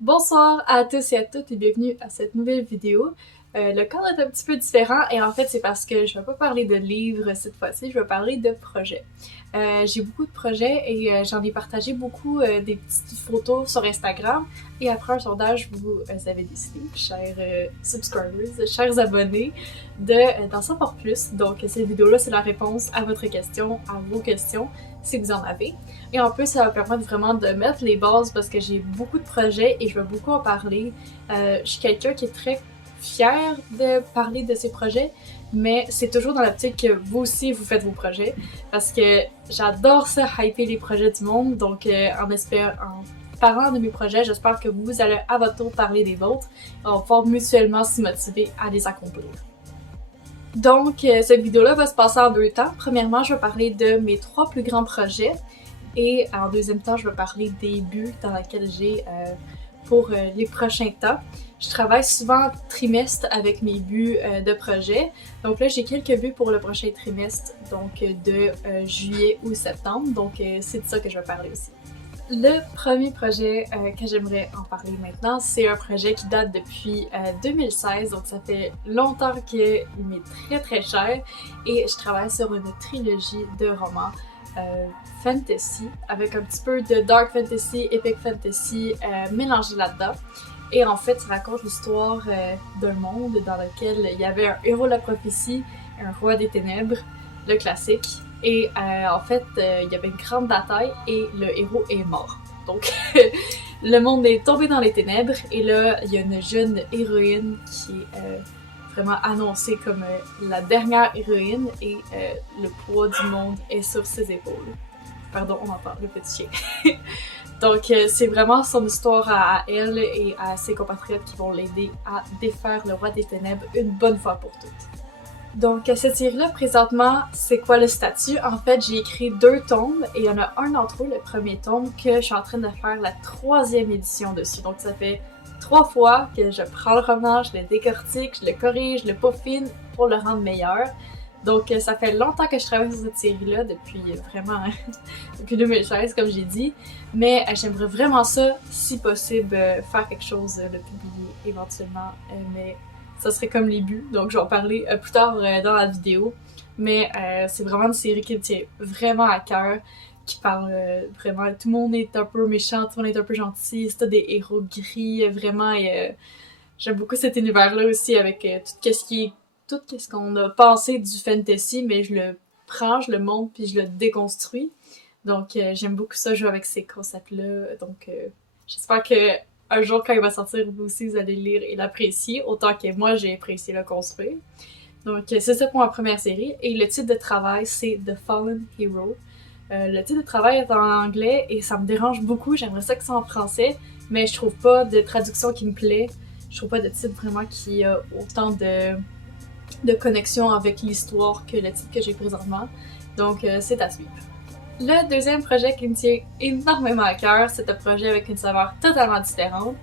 Bonsoir à tous et à toutes et bienvenue à cette nouvelle vidéo. Le cadre est un petit peu différent et en fait c'est parce que je vais pas parler de livres cette fois-ci, je vais parler de projets. J'ai beaucoup de projets et j'en ai partagé beaucoup des petites photos sur Instagram et après un sondage vous avez décidé, chers subscribers, chers abonnés, d'en savoir plus. Donc cette vidéo-là c'est la réponse à votre question, à vos questions si vous en avez. Et en plus, ça va permettre vraiment de mettre les bases parce que j'ai beaucoup de projets et je vais beaucoup en parler. Je suis quelqu'un qui est très fier de parler de ses projets, mais c'est toujours dans l'optique que vous aussi vous faites vos projets parce que j'adore ça, hyper les projets du monde. Donc, en parlant de mes projets, j'espère que vous allez à votre tour parler des vôtres et on va pouvoir mutuellement se motiver à les accomplir. Donc, cette vidéo-là va se passer en deux temps. Premièrement, je vais parler de mes 3 plus grands projets. Et en deuxième temps, je vais parler des buts dans lesquels j'ai pour les prochains temps. Je travaille souvent trimestre avec mes buts de projet. Donc là, j'ai quelques buts pour le prochain trimestre, donc de juillet ou septembre. Donc c'est de ça que je vais parler aussi. Le premier projet que j'aimerais en parler maintenant, c'est un projet qui date depuis 2016, donc ça fait longtemps qu'il m'est très très cher et je travaille sur une trilogie de romans fantasy avec un petit peu de dark fantasy, epic fantasy mélangé là-dedans. Et en fait, ça raconte l'histoire d'un monde dans lequel il y avait un héros de la prophétie, un roi des ténèbres, le classique. Et en fait, il y avait une grande bataille et le héros est mort. Donc, le monde est tombé dans les ténèbres et là, il y a une jeune héroïne qui est vraiment annoncée comme la dernière héroïne et le poids du monde est sur ses épaules. Pardon, on entend le petit chien. Donc, c'est vraiment son histoire à elle et à ses compatriotes qui vont l'aider à défaire le roi des ténèbres une bonne fois pour toutes. Donc, cette série-là, présentement, c'est quoi le statut? En fait, j'ai écrit 2 tomes et il y en a un d'entre eux, le premier tome, que je suis en train de faire la 3e édition dessus. Donc, ça fait 3 fois que je prends le roman, je le décortique, je le corrige, je le peaufine pour le rendre meilleur. Donc, ça fait longtemps que je travaille sur cette série-là, depuis vraiment depuis 2016, comme j'ai dit. Mais j'aimerais vraiment ça, si possible, faire quelque chose, de publier éventuellement. Mais ça serait comme les buts, donc je vais en parler plus tard dans la vidéo. Mais c'est vraiment une série qui me tient vraiment à cœur, qui parle vraiment, tout le monde est un peu méchant, tout le monde est un peu gentil, c'est des héros gris, vraiment, et j'aime beaucoup cet univers-là aussi avec tout ce qu'on a pensé du fantasy, mais je le prends, je le monte, puis je le déconstruis. Donc j'aime beaucoup ça, jouer avec ces concepts-là, donc j'espère que un jour, quand il va sortir, vous aussi, vous allez le lire et l'apprécier, autant que moi, j'ai apprécié le construire. Donc, c'est ça pour ma première série. Et le titre de travail, c'est The Fallen Hero. Le titre de travail est en anglais et ça me dérange beaucoup. J'aimerais ça que ce soit en français, mais je trouve pas de traduction qui me plaît. Je trouve pas de titre vraiment qui a autant de connexion avec l'histoire que le titre que j'ai présentement. Donc, c'est à suivre. Le deuxième projet qui me tient énormément à cœur, c'est un projet avec une saveur totalement différente.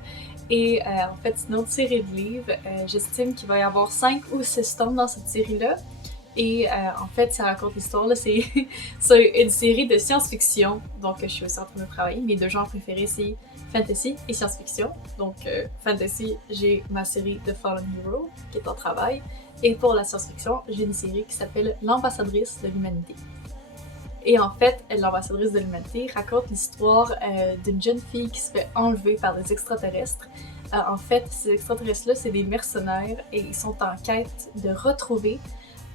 Et en fait, c'est une autre série de livres. J'estime qu'il va y avoir 5 ou 6 tomes dans cette série-là. Et en fait, ça raconte l'histoire, là, c'est une série de science-fiction. Donc, je suis aussi en train de travailler. Mes 2 genres préférés, c'est fantasy et science-fiction. Donc, fantasy, j'ai ma série The Fallen Hero, qui est en travail. Et pour la science-fiction, j'ai une série qui s'appelle L'Ambassadrice de l'Humanité. Et en fait, l'ambassadrice de l'humanité raconte l'histoire d'une jeune fille qui se fait enlever par des extraterrestres. En fait, ces extraterrestres-là, c'est des mercenaires et ils sont en quête de retrouver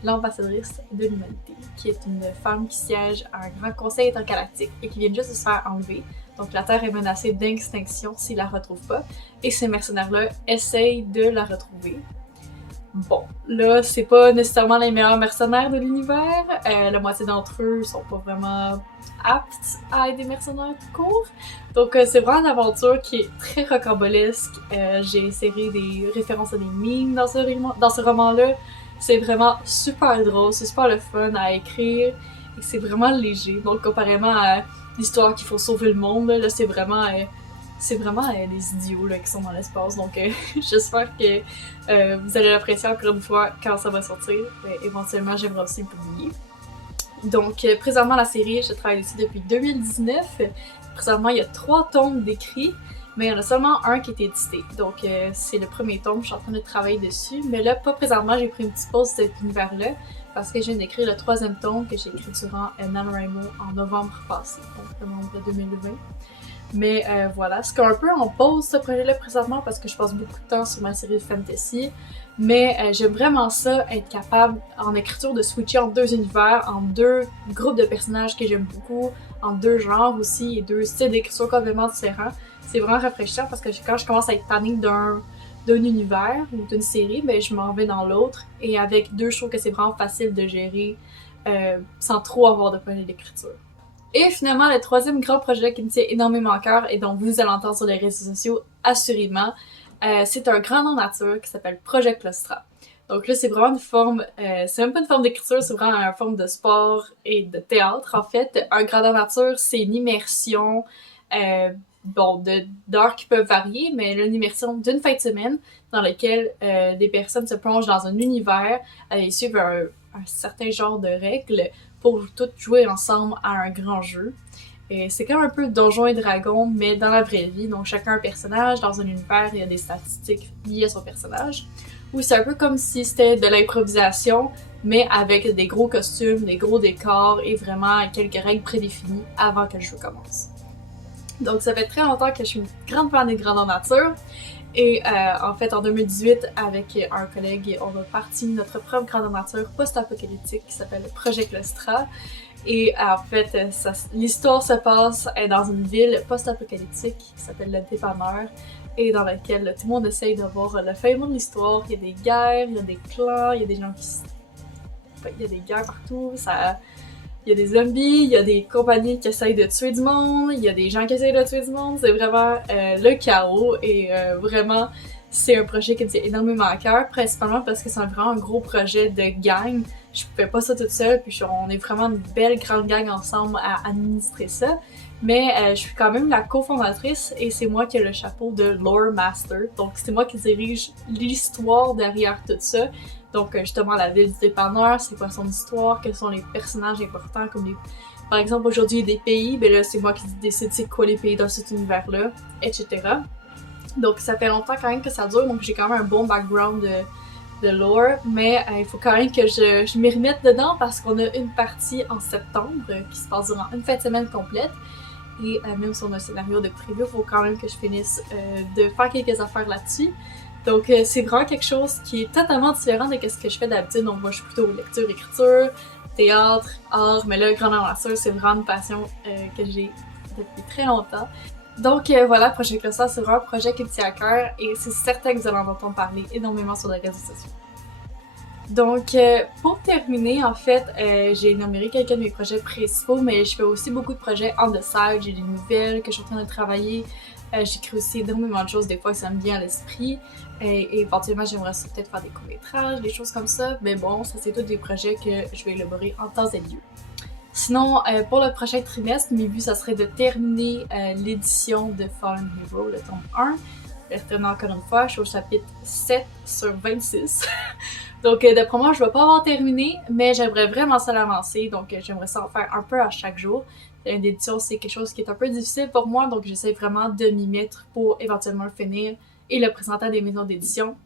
l'ambassadrice de l'humanité, qui est une femme qui siège à un grand conseil intergalactique et qui vient juste de se faire enlever. Donc la Terre est menacée d'extinction s'ils la retrouvent pas. Et ces mercenaires-là essayent de la retrouver. Bon, là, c'est pas nécessairement les meilleurs mercenaires de l'univers. La moitié d'entre eux sont pas vraiment aptes à être des mercenaires tout court. Donc, c'est vraiment une aventure qui est très rocambolesque. J'ai inséré des références à des memes dans ce roman-là. C'est vraiment super drôle, c'est super le fun à écrire et c'est vraiment léger. Donc, comparément à l'histoire qu'il faut sauver le monde, là, c'est vraiment les idiots là, qui sont dans l'espace. Donc, j'espère que vous allez l'apprécier encore une fois quand ça va sortir. Éventuellement, j'aimerais aussi le publier. Donc, présentement, la série, je travaille dessus depuis 2019. Présentement, il y a 3 tomes d'écrits mais il y en a seulement un qui est édité. Donc c'est le premier tome, je suis en train de travailler dessus, mais là, pas présentement, j'ai pris une petite pause de cet univers-là, parce que je viens d'écrire le 3e tome que j'ai écrit durant NaNoWriMo en novembre passé, donc novembre 2020. Mais voilà, c'est un peu en pause ce projet-là présentement parce que je passe beaucoup de temps sur ma série de fantasy. Mais j'aime vraiment ça, être capable en écriture de switcher entre 2 univers, entre 2 groupes de personnages que j'aime beaucoup, entre 2 genres aussi et 2 styles d'écriture complètement différents. C'est vraiment rafraîchissant parce que quand je commence à être tannée d'un univers ou d'une série, ben je m'en vais dans l'autre. Et avec 2, je trouve que c'est vraiment facile de gérer sans trop avoir de projet d'écriture. Et finalement, le 3e grand projet qui me tient énormément à cœur et dont vous allez entendre sur les réseaux sociaux assurément, c'est un grand nom nature qui s'appelle Projet Clostra. Donc là, c'est vraiment une forme, c'est même pas une forme d'écriture, c'est vraiment une forme de sport et de théâtre en fait. Un grandeur nature, c'est une immersion, d'heures qui peuvent varier, mais une immersion d'une fin de semaine dans laquelle des personnes se plongent dans un univers et suivent un certain genre de règles pour toutes jouer ensemble à un grand jeu. Et c'est comme un peu Donjons et Dragons, mais dans la vraie vie. Donc chacun un personnage, dans un univers, il y a des statistiques liées à son personnage. Ou c'est un peu comme si c'était de l'improvisation, mais avec des gros costumes, des gros décors et vraiment quelques règles prédéfinies avant que le jeu commence. Donc ça fait très longtemps que je suis une grande fan des grandeurs nature. Et en fait, en 2018, avec un collègue, on a parti notre propre grandeur nature post-apocalyptique qui s'appelle Projet Clostra. Et en fait, l'histoire se passe dans une ville post-apocalyptique qui s'appelle le Dépanneur et dans laquelle tout le monde essaye de voir le fin mot de l'histoire. Il y a des guerres, il y a des clans, il y a des gens qui... il y a des guerres partout, il y a des zombies, il y a des compagnies qui essayent de tuer du monde, il y a des gens qui essayent de tuer du monde, c'est vraiment le chaos et vraiment c'est un projet qui me tient énormément à cœur, principalement parce que c'est vraiment un gros projet de gang. Je fais pas ça toute seule, puis on est vraiment une belle grande gang ensemble à administrer ça. Mais je suis quand même la cofondatrice et c'est moi qui ai le chapeau de Lore Master. Donc c'est moi qui dirige l'histoire derrière tout ça. Donc justement la ville du dépanneur, c'est quoi son histoire, quels sont les personnages importants comme les... Par exemple aujourd'hui il y a des pays, ben là c'est moi qui décide c'est quoi les pays dans cet univers-là, etc. Donc ça fait longtemps quand même que ça dure, donc j'ai quand même un bon background de lore, mais il faut quand même que je m'y remette dedans parce qu'on a une partie en septembre qui se passe durant une fin de semaine complète. Et même si on a un scénario de prévu, il faut quand même que je finisse de faire quelques affaires là-dessus. Donc c'est vraiment quelque chose qui est totalement différent de ce que je fais d'habitude. Donc moi je suis plutôt lecture, écriture, théâtre, art, mais là, grandeur nature, c'est vraiment une passion que j'ai depuis très longtemps. Donc voilà, Projet Clostra, c'est vraiment un projet qui me tient à cœur et c'est certain que vous allez en entendre parler énormément sur les réseaux sociaux. Donc pour terminer, en fait, j'ai énuméré quelques de mes projets principaux, mais je fais aussi beaucoup de projets on the side, j'ai des nouvelles que je suis en train de travailler, j'écris aussi énormément de choses, des fois ça me vient à l'esprit, et éventuellement j'aimerais peut-être faire des courts-métrages, des choses comme ça, mais bon, ça c'est tous des projets que je vais élaborer en temps et lieu. Sinon, pour le prochain trimestre, mes buts, ça serait de terminer l'édition de Fallen Hero, le tome 1. Je vais retourner encore une fois, je suis au chapitre 7 sur 26. Donc, d'après moi, je vais pas avoir terminé, mais j'aimerais vraiment ça l'avancer, donc j'aimerais ça en faire un peu à chaque jour. L'édition, c'est quelque chose qui est un peu difficile pour moi, donc j'essaie vraiment de m'y mettre pour éventuellement le finir et le présenter à des maisons d'édition.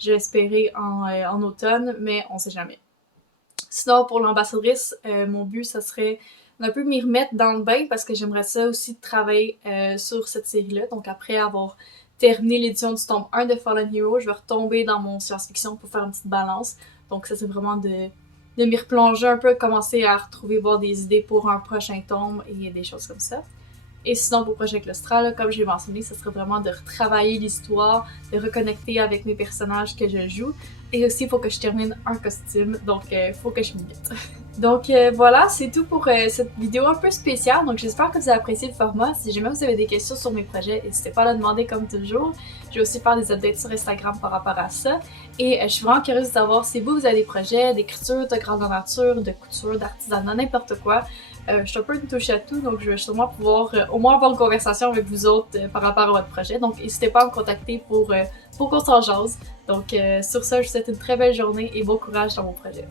Je vais espérer en automne, mais on sait jamais. Sinon, pour l'ambassadrice, mon but, ça serait d'un peu m'y remettre dans le bain parce que j'aimerais ça aussi travailler sur cette série-là. Donc après avoir terminé l'édition du tome 1 de Fallen Hero, je vais retomber dans mon science-fiction pour faire une petite balance. Donc ça, c'est vraiment de m'y replonger un peu, commencer à retrouver, voir des idées pour un prochain tome et des choses comme ça. Et sinon, pour Projet Clostra, comme je l'ai mentionné, ce serait vraiment de retravailler l'histoire, de reconnecter avec mes personnages que je joue. Et aussi, il faut que je termine un costume, donc il faut que je m'y mette. Donc voilà, c'est tout pour cette vidéo un peu spéciale. Donc j'espère que vous avez apprécié le format. Si jamais vous avez des questions sur mes projets, n'hésitez pas à le demander comme toujours. Je vais aussi faire des updates sur Instagram par rapport à ça. Et je suis vraiment curieuse de savoir si vous avez des projets d'écriture, de grandeur nature, de couture, d'artisanat, n'importe quoi. Je suis un peu une touche à tout, donc je vais sûrement pouvoir au moins avoir une conversation avec vous autres par rapport à votre projet. Donc n'hésitez pas à me contacter pour qu'on s'en jase. Donc sur ça, je vous souhaite une très belle journée et bon courage dans vos projets.